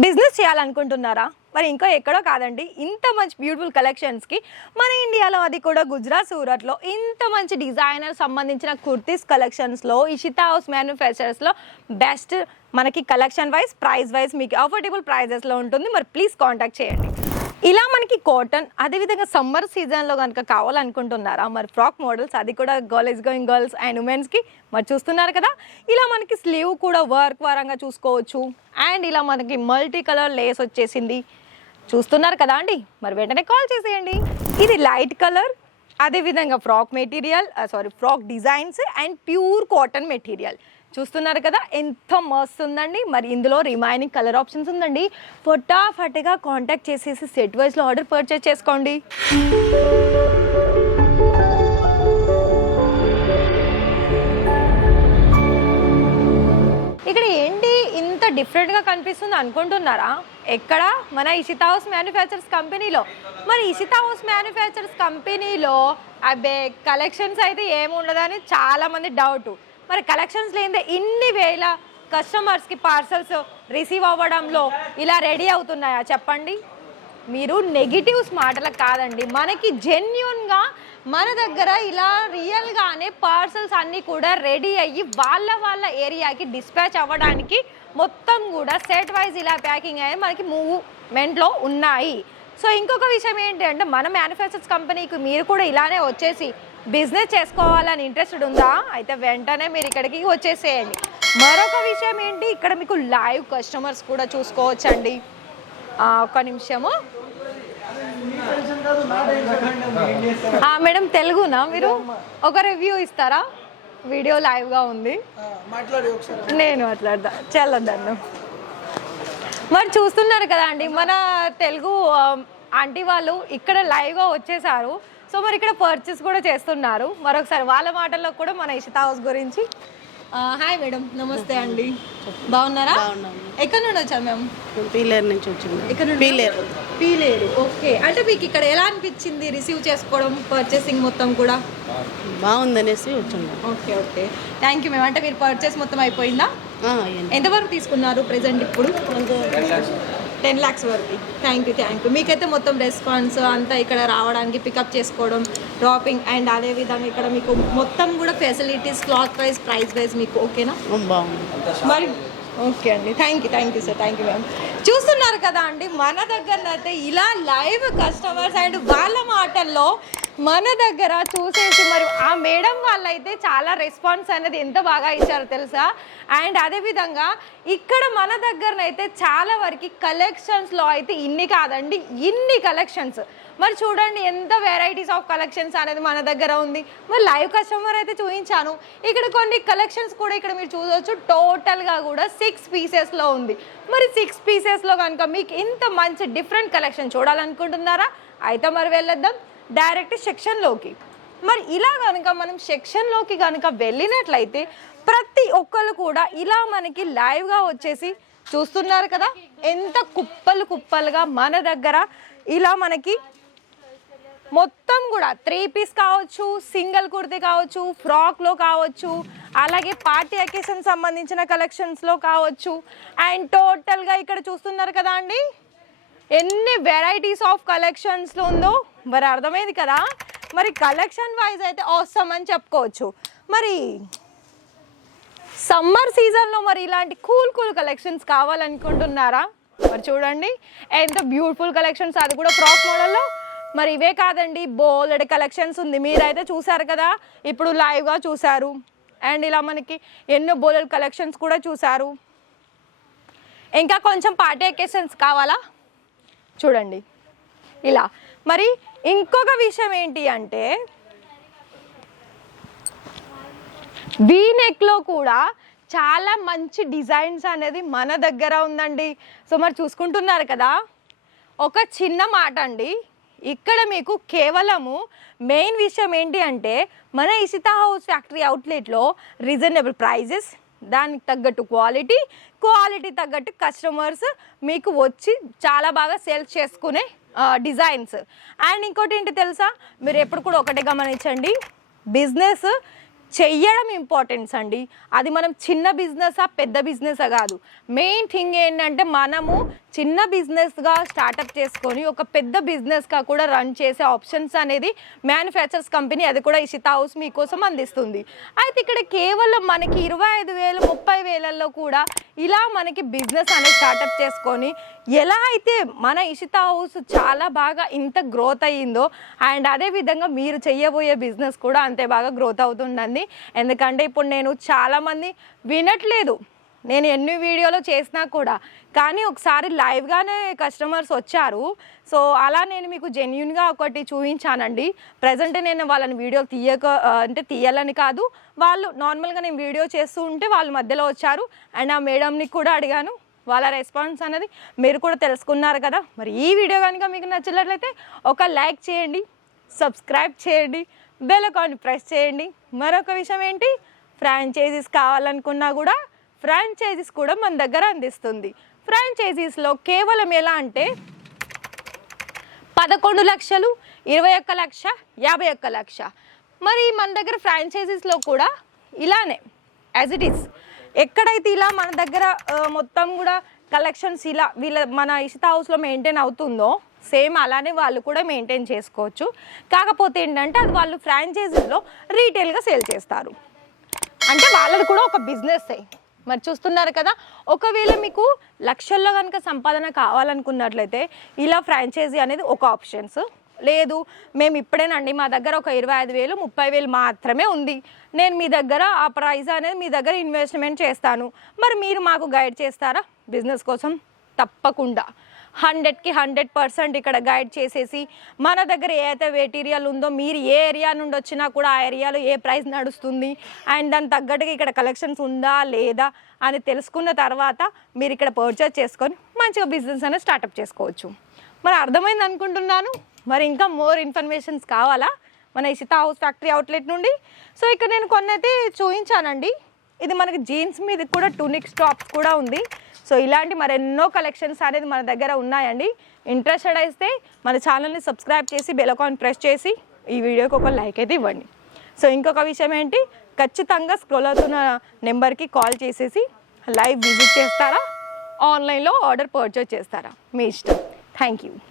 Business చేయాలనుకుంటున్నారా? మరి ఇంకా ఎక్కడో కాదండి, ఇంత మంచి బ్యూటిఫుల్ కలెక్షన్స్కి మన ఇండియాలో, అది కూడా గుజరాత్ సూరత్లో ఇంత మంచి డిజైనర్ సంబంధించిన కుర్తీస్ కలెక్షన్స్లో ఇషితా హౌస్ మ్యానుఫ్యాక్చరర్స్లో బెస్ట్ మనకి కలెక్షన్ వైజ్, ప్రైస్ వైజ్ మీకు అఫోర్డబుల్ ప్రైజెస్లో ఉంటుంది. మరి ప్లీజ్ కాంటాక్ట్ చేయండి. ఇలా మనకి కాటన్, అదేవిధంగా సమ్మర్ సీజన్లో కనుక కావాలనుకుంటున్నారా మరి ఫ్రాక్ మోడల్స్, అది కూడా కాలేజ్ గోయింగ్ గర్ల్స్ అండ్ ఉమెన్స్కి మరి చూస్తున్నారు కదా. ఇలా మనకి స్లీవ్ కూడా వర్క్ పరంగా చూసుకోవచ్చు. అండ్ ఇలా మనకి మల్టీ కలర్ లేస్ వచ్చేసింది, చూస్తున్నారు కదా అండి. మరి వెంటనే కాల్ చేసేయండి. ఇది లైట్ కలర్, అదేవిధంగా frock material, frock designs and pure cotton material చూస్తున్నారు కదా, ఎంత మస్తు ఉందండి. మరి ఇందులో రిమైనింగ్ కలర్ ఆప్షన్స్ ఉందండి. ఫటాఫట్గా కాంటాక్ట్ చేసేసి సెట్ వైజ్లో ఆర్డర్ పర్చేస్ చేసుకోండి. ఇక్కడ ఏంటి ఇంత డిఫరెంట్గా కనిపిస్తుంది అనుకుంటున్నారా? ఎక్కడ? మన ఇషితా హౌస్ మ్యానుఫ్యాక్చరర్స్ కంపెనీలో. మరి ఇషితా హౌస్ మ్యానుఫ్యాక్చరర్స్ కంపెనీలో అబ్బే కలెక్షన్స్ అయితే ఏముండదని చాలామంది డౌట్. మరి కలెక్షన్స్ లేదే ఇన్ని వేల కస్టమర్స్కి పార్సల్స్ రిసీవ్ అవ్వడంలో ఇలా రెడీ అవుతున్నాయా చెప్పండి? మీరు నెగిటివ్స్ మాటలకు కాదండి, మనకి జెన్యూన్గా మన దగ్గర ఇలా రియల్గానే పార్సల్స్ అన్నీ కూడా రెడీ అయ్యి వాళ్ళ ఏరియాకి డిస్పాచ్ అవ్వడానికి మొత్తం కూడా సెట్ వైజ్ ఇలా ప్యాకింగ్ అయ్యి మనకి మూవ్మెంట్లో ఉన్నాయి. సో ఇంకొక విషయం ఏంటి అంటే, మన మ్యానుఫ్యాక్చరర్స్ కంపెనీకి మీరు కూడా ఇలానే వచ్చేసి బిజినెస్ చేసుకోవాలని ఇంట్రెస్టెడ్ ఉందా? అయితే వెంటనే మీరు ఇక్కడికి వచ్చేసేయండి. మరొక విషయం ఏంటి, ఇక్కడ మీకు లైవ్ కస్టమర్స్ కూడా చూసుకోవచ్చండి. ఒక్క నిమిషము మేడం, తెలుగునా? మీరు ఒక రివ్యూ ఇస్తారా? వీడియో లైవ్గా ఉంది, నేను మాట్లాడదా చల్లదన్ను. మరి చూస్తున్నారు కదా అండి, మన తెలుగు ఆంటీ వాళ్ళు ఇక్కడ లైవ్గా వచ్చేసారు. సో మరి ఇక్కడ పర్చేస్ కూడా చేస్తున్నారు. మరొకసారి వాళ్ళ మాటల్లో కూడా మన ఇషితా హౌస్ గురించి. హాయ్ మేడం, నమస్తే అండి, బాగున్నారా? ఎక్కడి నుండి వచ్చాము మేము? పీలేరు నుంచి వచ్చింది. ఇక్కడ పీలేరు. ఓకే, అంటే మీకు ఇక్కడ ఎలా అనిపించింది రిసీవ్ చేసుకోవడం, పర్చేసింగ్ మొత్తం కూడా? బాగుందనేసి వచ్చింది. Okay okay, thank you madam. అంటే మీరు పర్చేస్ మొత్తం అయిపోయిందా? ఎంతవరకు తీసుకున్నారు ప్రెజెంట్ ఇప్పుడు? 10 lakhs వరకు. Thank you. మీకైతే మొత్తం రెస్పాన్స్ అంతా ఇక్కడ రావడానికి, పికప్ చేసుకోవడం, డ్రాపింగ్ అండ్ అదేవిధంగా ఇక్కడ మీకు మొత్తం కూడా facilities cloth wise, price wise మీకు ఓకేనా? బాగుంది మరి ఓకే అండి, thank you sir, thank you ma'am. చూస్తున్నారు కదా అండి, మన దగ్గర అయితే ఇలా లైవ్ కస్టమర్స్ అండ్ వాళ్ళ మాటల్లో మన దగ్గర చూసేసి మరి ఆ మేడం వాళ్ళైతే చాలా రెస్పాన్స్ అనేది ఎంత బాగా ఇచ్చారో తెలుసా. అండ్ అదేవిధంగా ఇక్కడ మన దగ్గరనైతే చాలా వరకు కలెక్షన్స్లో అయితే ఇన్ని కాదండి, ఇన్ని కలెక్షన్స్. మరి చూడండి ఎంత వెరైటీస్ ఆఫ్ కలెక్షన్స్ అనేది మన దగ్గర ఉంది. మరి లైవ్ కస్టమర్ అయితే చూపించాను, ఇక్కడ కొన్ని కలెక్షన్స్ కూడా ఇక్కడ మీరు చూడవచ్చు. టోటల్గా కూడా 6 పీసెస్లో ఉంది. మరి 6 పీసెస్లో కనుక మీకు ఇంత మంచి డిఫరెంట్ కలెక్షన్ చూడాలనుకుంటున్నారా? అయితే మరి వెళ్ళొద్దాం డైరెక్ట్ సెక్షన్లోకి. మరి ఇలా కనుక మనం సెక్షన్లోకి కనుక వెళ్ళినట్లయితే ప్రతి ఒక్కరు కూడా ఇలా మనకి లైవ్గా వచ్చేసి చూస్తున్నారు కదా, ఎంత కుప్పలుగా మన దగ్గర ఇలా మనకి మొత్తం కూడా 3 పీస్ కావచ్చు, సింగిల్ కుర్తీ కావచ్చు, ఫ్రాక్లో కావచ్చు, అలాగే పార్టీ అకేషన్ సంబంధించిన కలెక్షన్స్లో కావచ్చు. అండ్ టోటల్గా ఇక్కడ చూస్తున్నారు కదా అండి ఎన్ని వెరైటీస్ ఆఫ్ కలెక్షన్స్లో ఉందో. మరి అర్థమైంది కదా. మరి కలెక్షన్ వైజ్ అయితే అవసరం అని చెప్పుకోవచ్చు. మరి సమ్మర్ సీజన్లో మరి ఇలాంటి కూల్ కలెక్షన్స్ కావాలనుకుంటున్నారా? మరి చూడండి ఎంత బ్యూటిఫుల్ కలెక్షన్స్, అది కూడా ఫ్రాక్ మోడల్లో. మరి ఇవే కాదండి, బోల్డ్ కలెక్షన్స్ ఉంది. మీరైతే చూసారు కదా, ఇప్పుడు లైవ్గా చూసారు. అండ్ ఇలా మనకి ఎన్నో బోల్డ్ కలెక్షన్స్ కూడా చూసారు. ఇంకా కొంచెం పార్టీ అకేషన్స్ కావాలా? చూడండి ఇలా. మరి ఇంకొక విషయం ఏంటి అంటే, వీనెక్లో కూడా చాలా మంచి డిజైన్స్ అనేది మన దగ్గర ఉందండి. సో మరి చూసుకుంటున్నారు కదా. ఒక చిన్న మాట అండి, ఇక్కడ మీకు కేవలము మెయిన్ విషయం ఏంటి అంటే, మన ఇషితా హౌస్ ఫ్యాక్టరీ అవుట్లెట్లో రీజనబుల్ ప్రైజెస్, దానికి తగ్గట్టు క్వాలిటీ తగ్గట్టు కస్టమర్స్ మీకు వచ్చి చాలా బాగా సేల్స్ చేసుకునే డిజైన్స్. అండ్ ఇంకోటి ఏంటి తెలుసా, మీరు ఎప్పుడు కూడా ఒకటే గమనించండి, బిజినెస్ చెయ్యడం ఇంపార్టెన్స్ అండి. అది మనం చిన్న బిజినెసా పెద్ద బిజినెసా కాదు, మెయిన్ థింగ్ ఏంటంటే మనము చిన్న బిజినెస్గా స్టార్టప్ చేసుకొని ఒక పెద్ద బిజినెస్గా కూడా రన్ చేసే ఆప్షన్స్ అనేది మ్యానుఫ్యాక్చర్స్ కంపెనీ అది కూడా ఇషితా హౌస్ మీకోసం అందిస్తుంది. అయితే ఇక్కడ కేవలం మనకి 25,000 30,000లో కూడా ఇలా మనకి బిజినెస్ అనేది స్టార్టప్ చేసుకొని ఎలా అయితే మన ఇషితా హౌస్ చాలా బాగా ఇంత గ్రోత్ అయ్యిందో అండ్ అదేవిధంగా మీరు చేయబోయే బిజినెస్ కూడా అంతే బాగా గ్రోత్ అవుతుందండి. ఎందుకంటే ఇప్పుడు నేను చాలామంది వినట్లేదు, నేను ఎన్ని వీడియోలు చేసినా కూడా, కానీ ఒకసారి లైవ్గానే కస్టమర్స్ వచ్చారు. సో అలా నేను మీకు జెన్యున్గా ఒకటి చూపించానండి. ప్రజెంట్ నేను వాళ్ళని వీడియో తీయాలని కాదు, వాళ్ళు నార్మల్గా నేను వీడియో చేస్తూ ఉంటే వాళ్ళు మధ్యలో వచ్చారు అండ్ ఆ మేడంని కూడా అడిగాను. వాళ్ళ రెస్పాన్స్ అనేది మీరు కూడా తెలుసుకున్నారు కదా. మరి ఈ వీడియో కనుక మీకు నచ్చినట్లయితే ఒక లైక్ చేయండి, సబ్స్క్రైబ్ చేయండి, బెల్ ఐకాన్ ప్రెస్ చేయండి. మరొక విషయం ఏంటి, ఫ్రాంచైజీస్ కావాలనుకున్నా కూడా ఫ్రాంచైజీస్ కూడా మన దగ్గర అందిస్తుంది. ఫ్రాంచైజీస్లో కేవలం ఎలా అంటే 11 లక్షలు, 21 లక్ష, 51 లక్ష. మరి మన దగ్గర ఫ్రాంచైజీస్లో కూడా ఇలానే యాజ్ ఇట్ ఈస్ ఎక్కడైతే ఇలా మన దగ్గర మొత్తం కూడా కలెక్షన్స్ ఇలా మన ఇషితా హౌస్లో మెయింటైన్ అవుతుందో సేమ్ అలానే వాళ్ళు కూడా మెయింటైన్ చేసుకోవచ్చు. కాకపోతే ఏంటంటే అది వాళ్ళు ఫ్రాంచైజీలో రీటైల్గా సేల్ చేస్తారు, అంటే వాళ్ళది కూడా ఒక బిజినెస్. మరి చూస్తున్నారు కదా, ఒకవేళ మీకు లక్షల్లో కనుక సంపాదన కావాలనుకున్నట్లయితే ఇలా ఫ్రాంచైజీ అనేది ఒక ఆప్షన్స్. లేదు మేము ఇప్పుడేనండి మా దగ్గర ఒక 25,000 30,000 మాత్రమే ఉంది, నేను మీ దగ్గర ఆ ప్రైస్ అనేది మీ దగ్గర ఇన్వెస్ట్మెంట్ చేస్తాను, మరి మీరు మాకు గైడ్ చేస్తారా బిజినెస్ కోసం? తప్పకుండా 100కి 100% ఇక్కడ గైడ్ చేసేసి మన దగ్గర ఏ అయితే మెటీరియల్ ఉందో, మీరు ఏ ఏరియా నుండి వచ్చినా కూడా ఆ ఏరియాలో ఏ ప్రైస్ నడుస్తుంది అండ్ దాని తగ్గట్టుగా ఇక్కడ కలెక్షన్స్ ఉందా లేదా అని తెలుసుకున్న తర్వాత మీరు ఇక్కడ పర్చేస్ చేసుకొని మంచిగా బిజినెస్ అనేది స్టార్టప్ చేసుకోవచ్చు. మరి అర్థమైంది అనుకుంటున్నాను. మరి ఇంకా మోర్ ఇన్ఫర్మేషన్స్ కావాలా మన ఇషితా హౌస్ ఫ్యాక్టరీ అవుట్లెట్ నుండి? సో ఇక్కడ నేను కొన్ని అయితే చూపించానండి. ఇది మనకి జీన్స్ మీద కూడా టూనిక్ టాప్స్ కూడా ఉంది. సో ఇలాంటి మరెన్నో కలెక్షన్స్ అనేది మన దగ్గర ఉన్నాయండి. ఇంట్రెస్టెడ్ అయితే మన ఛానల్ని సబ్స్క్రైబ్ చేసి బెల్ ఐకాన్ ప్రెస్ చేసి ఈ వీడియోకి ఒక లైక్ అయితే ఇవ్వండి. సో ఇంకొక విషయం ఏంటి, ఖచ్చితంగా స్క్రోల్ అవుతున్న నెంబర్కి కాల్ చేసేసి లైవ్ విజిట్ చేస్తారా, ఆన్లైన్లో ఆర్డర్ పర్చేస్ చేస్తారా, మీ ఇష్టం. Thank you.